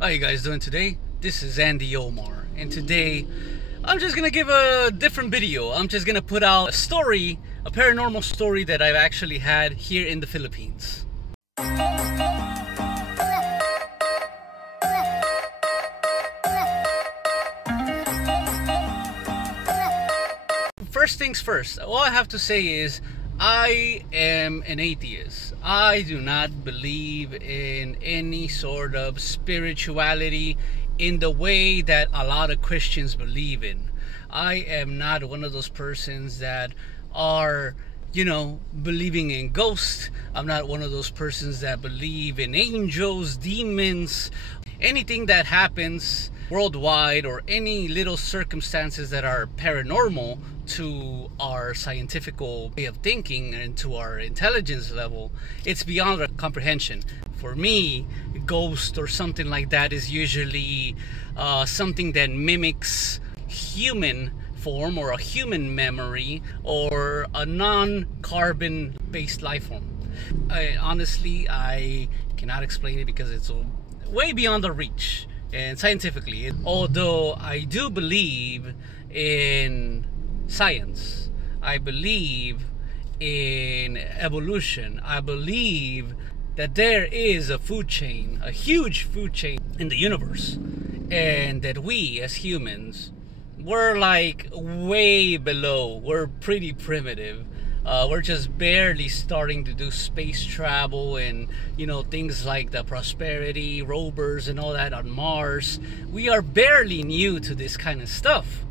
How you guys doing today? This is Andy Omar, and today I'm just gonna give a different video. I'm just gonna put out a story, a paranormal story that I've actually had here in the Philippines. First things first, all I have to say is I am an atheist. I do not believe in any sort of spirituality in the way that a lot of Christians believe in. I am not one of those persons that are, believing in ghosts. I'm not one of those persons that believe in angels, demons, anything that happens worldwide, or any little circumstances that are paranormal to our scientific way of thinking and to our intelligence level. It's beyond our comprehension. For me, ghost or something like that is usually something that mimics human form or a human memory or a non-carbon based life form. Honestly, I cannot explain it because it's way beyond the reach. And scientifically, although I do believe in science, I believe in evolution, I believe that there is a food chain, a huge food chain in the universe, and that we as humans, we're like way below, we're pretty primitive. We're just barely starting to do space travel and, things like the Prosperity rovers and all that on Mars. We are barely new to this kind of stuff.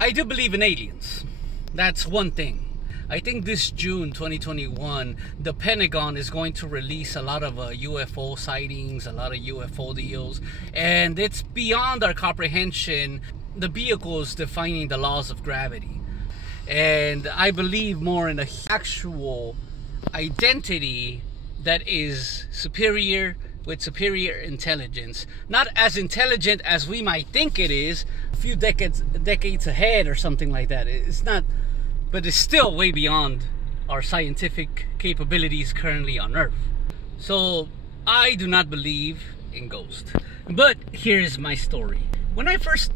I do believe in aliens. That's one thing. I think this June 2021, the Pentagon is going to release a lot of UFO sightings, a lot of UFO deals, and it's beyond our comprehension, the vehicles defying the laws of gravity. And I believe more in an actual identity that is superior, with superior intelligence. Not as intelligent as we might think it is, a few decades ahead or something like that. It's not, but it's still way beyond our scientific capabilities currently on Earth. So I do not believe in ghosts. But here's my story. When I first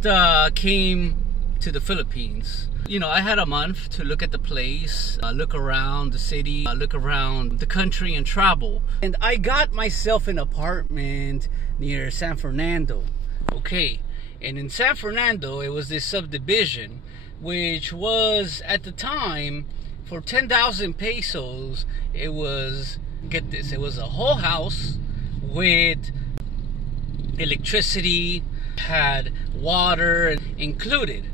came to the Philippines, I had a month to look at the place, look around the city, look around the country and travel. And I got myself an apartment near San Fernando. Okay, and in San Fernando, it was this subdivision, which was at the time, for 10,000 pesos, it was, get this, it was a whole house with electricity, had water included,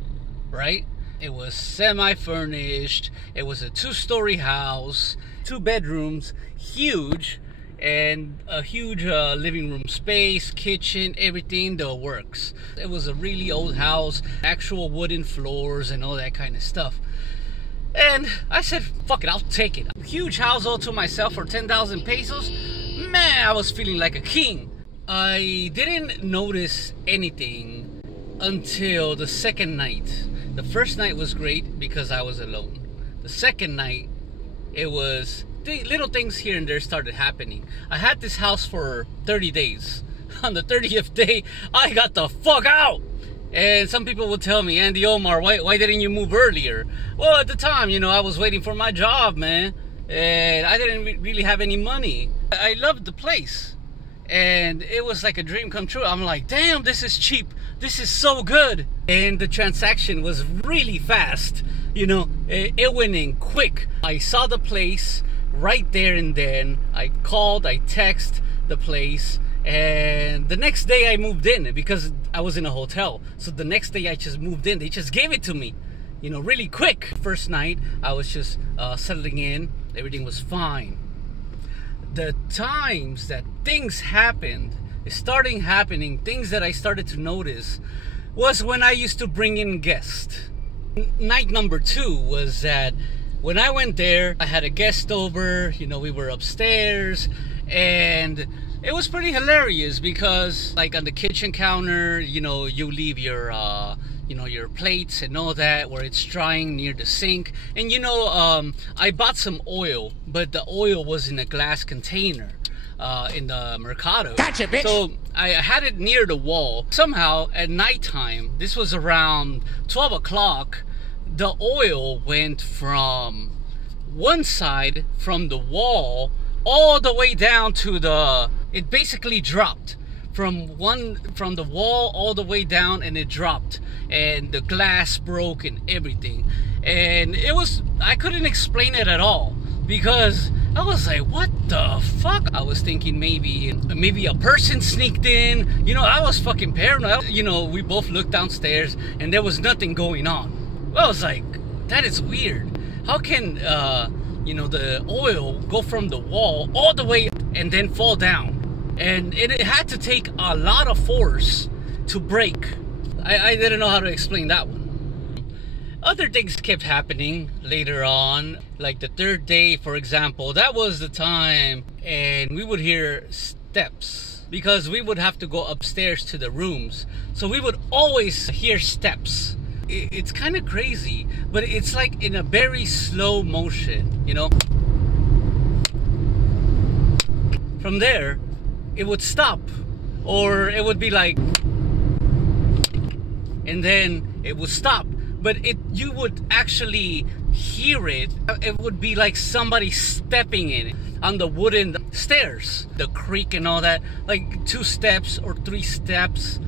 right? It was semi-furnished. It was a 2-story house, 2 bedrooms, huge, and a huge living room space, kitchen, everything, the works. It was a really old house, actual wooden floors and all that kind of stuff. And I said, fuck it, I'll take it. Huge house all to myself for 10,000 pesos. Man, I was feeling like a king. I didn't notice anything until the second night. The first night was great because I was alone. The second night, it was little things here and there started happening. I had this house for 30 days. On the 30th day, I got the fuck out. And some people would tell me, Andy Omar, why didn't you move earlier? Well, at the time, I was waiting for my job, man. And I didn't really have any money. I loved the place. And it was like a dream come true. I'm like, damn, this is cheap. This is so good. And the transaction was really fast. It went in quick. I saw the place right there and then. I called, I texted the place. And the next day I moved in because I was in a hotel. So the next day I just moved in. They just gave it to me, really quick. First night I was just settling in. Everything was fine. The times that things happened, things that I started to notice, was when I used to bring in guests. Night number 2 was that when I went there, I had a guest over, we were upstairs, and it was pretty hilarious because, like, on the kitchen counter, you leave your your plates and all that where it's drying near the sink. And I bought some oil, but the oil was in a glass container. in the Mercado. Gotcha, bitch. So I had it near the wall. Somehow at nighttime, this was around 12 o'clock, the oil went from one side from the wall all the way down to the, it basically dropped from the wall all the way down, and it dropped, and the glass broke and everything. And it was, I couldn't explain it at all, because I was like, what the fuck? I was thinking maybe a person sneaked in. You know, I was fucking paranoid. You know, we both looked downstairs and there was nothing going on. I was like, that is weird. How can, you know, the oil go from the wall all the way and then fall down? And it had to take a lot of force to break. I didn't know how to explain that one. Other things kept happening later on, like the third day, for example. That was the time, and we would hear steps because we would have to go upstairs to the rooms. So we would always hear steps. It's kind of crazy, but it's like in a very slow motion, you know? From there, it would stop, or it would be like, and then it would stop. But you would actually hear it. It would be like somebody stepping in it on the wooden stairs, the creak and all that, like 2 steps or 3 steps.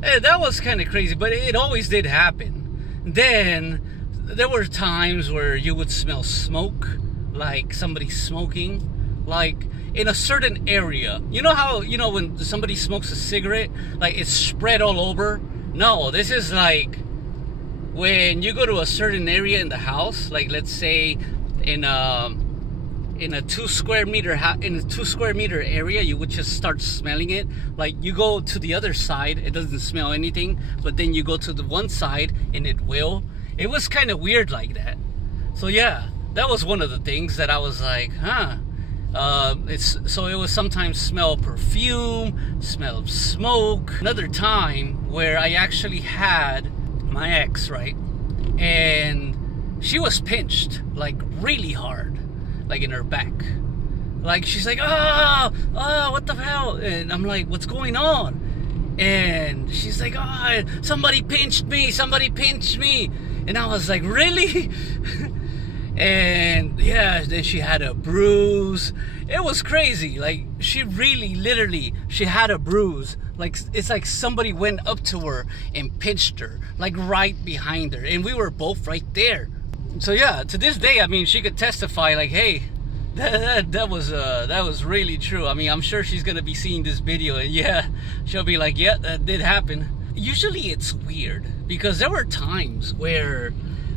That was kind of crazy, but it always did happen. Then there were times where you would smell smoke, like somebody smoking, like in a certain area. You know how, you know, when somebody smokes a cigarette, like it's spread all over? No, this is like when you go to a certain area in the house, like let's say in a 2 square meter area, you would just start smelling it. Like you go to the other side, it doesn't smell anything, but then you go to the one side and it will. It was kind of weird like that. So yeah, that was one of the things that I was like, huh. It was sometimes smell of perfume, smell of smoke. Another time where I actually had my ex, right? And she was pinched like really hard, like in her back. Like she's like, oh, what the hell? And I'm like, what's going on? And she's like, oh, somebody pinched me. And I was like, really? And yeah, then she had a bruise. It was crazy. Like she really, literally, she had a bruise. Like it's like somebody went up to her and pinched her, like right behind her, and we were both right there. So yeah, to this day, I mean, she could testify, like, hey, that was really true. I mean, I'm sure she's gonna be seeing this video, and yeah, she'll be like, yeah, that did happen. Usually, it's weird because there were times where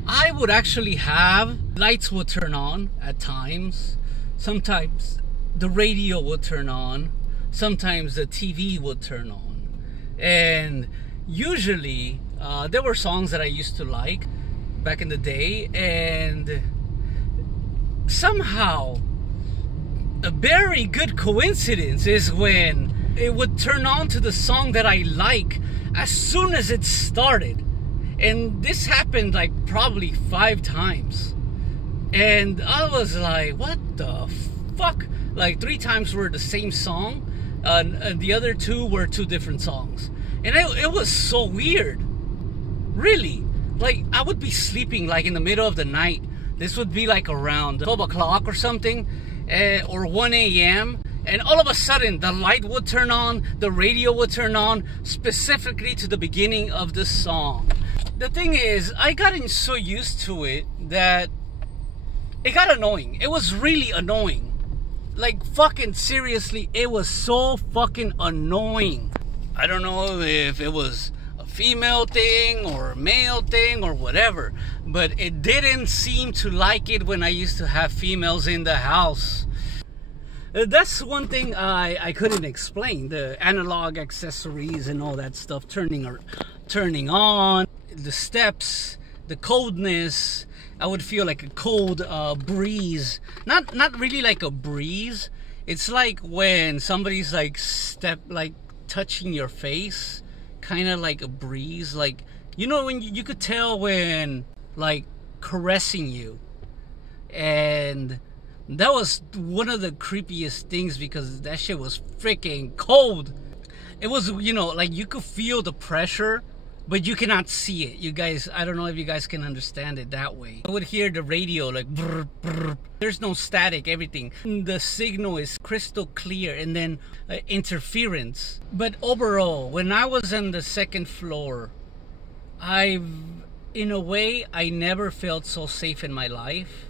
I would actually have lights would turn on at times. Sometimes the radio would turn on. Sometimes the TV would turn on. And usually there were songs that I used to like back in the day, and somehow a very good coincidence is when it would turn on to the song that I like as soon as it started. And this happened like probably 5 times. And I was like, what the fuck? Like 3 times were the same song, and the other 2 were 2 different songs. And it was so weird. Really. Like I would be sleeping like in the middle of the night. This would be like around 12 o'clock or something, or 1 a.m. And all of a sudden the light would turn on, the radio would turn on, specifically to the beginning of the song. The thing is, I gotten so used to it that it got annoying. It was really annoying. Like fucking seriously, it was so fucking annoying. I don't know if it was a female thing or a male thing or whatever, but it didn't seem to like it when I used to have females in the house. That's one thing I couldn't explain. The analog accessories and all that stuff turning on, the steps, the coldness. I would feel like a cold breeze. Not really like a breeze. It's like when somebody's like touching your face, kind of like a breeze. Like, you know, when you could tell when like caressing you, and That was one of the creepiest things because that shit was freaking cold. It was, you know, like you could feel the pressure, but you cannot see it. You guys, I don't know if you guys can understand it that way. I would hear the radio like brr, brr. There's no static, everything. The signal is crystal clear, and then interference. But overall, when I was on the second floor, in a way, I never felt so safe in my life.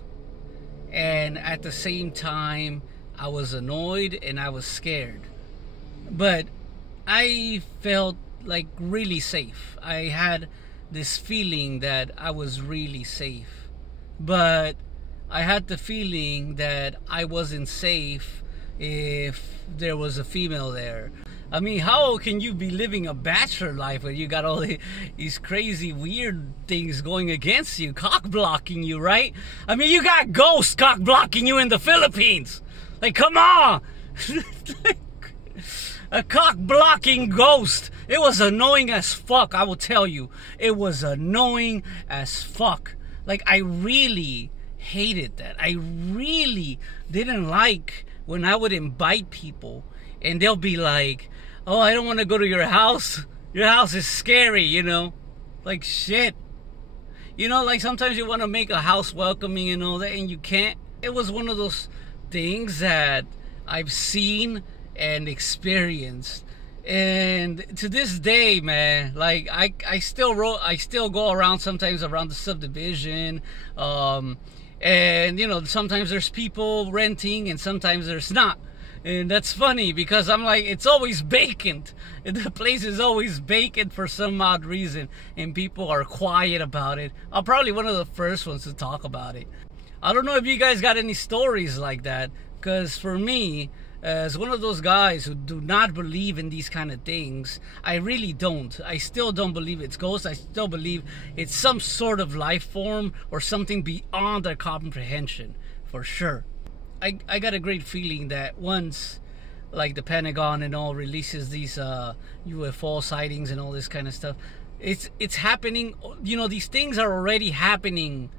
And at the same time, I was annoyed and I was scared. But I felt like really safe. I had this feeling that I was really safe. But I had the feeling that I wasn't safe if there was a female there. I mean, how can you be living a bachelor life when you got all these crazy weird things going against you, cock blocking you, right? I mean, you got ghosts cock blocking you in the Philippines. Like, come on! A cock blocking ghost. It was annoying as fuck, I will tell you. It was annoying as fuck. Like, I really hated that. I really didn't like when I would invite people and they'll be like, oh, I don't want to go to your house. Your house is scary, you know? Like, shit. You know, like sometimes you want to make a house welcoming and all that, and you can't. It was one of those things that I've seen and experienced. And to this day, man, like I still go around sometimes around the subdivision. And, you know, sometimes there's people renting and sometimes there's not. And that's funny because I'm like, it's always vacant. The place is always vacant for some odd reason. And people are quiet about it. I'm probably one of the first ones to talk about it. I don't know if you guys got any stories like that. Because for me, as one of those guys who do not believe in these kind of things, I really don't. I still don't believe it's ghosts. I still believe it's some sort of life form or something beyond our comprehension, for sure. I got a great feeling that once, like, the Pentagon and all releases these UFO sightings and all this kind of stuff, it's happening. You know, these things are already happening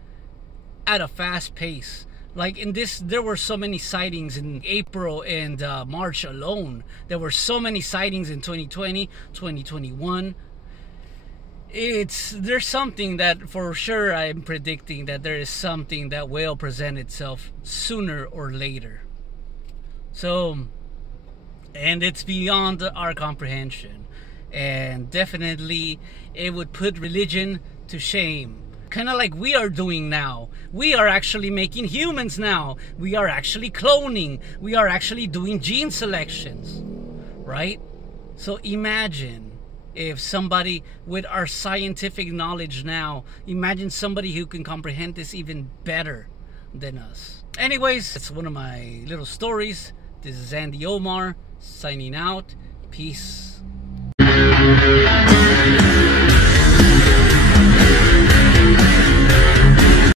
at a fast pace. Like in this, there were so many sightings in April and March alone. There were so many sightings in 2020, 2021. There's something that for sure I'm predicting that there is something that will present itself sooner or later. So, and it's beyond our comprehension. And definitely it would put religion to shame. Kind of like we are doing now. We are actually making humans now. We are actually cloning. We are actually doing gene selections, right? So imagine if somebody with our scientific knowledge now, imagine somebody who can comprehend this even better than us. Anyways, it's one of my little stories. This is Andy Omar signing out. Peace.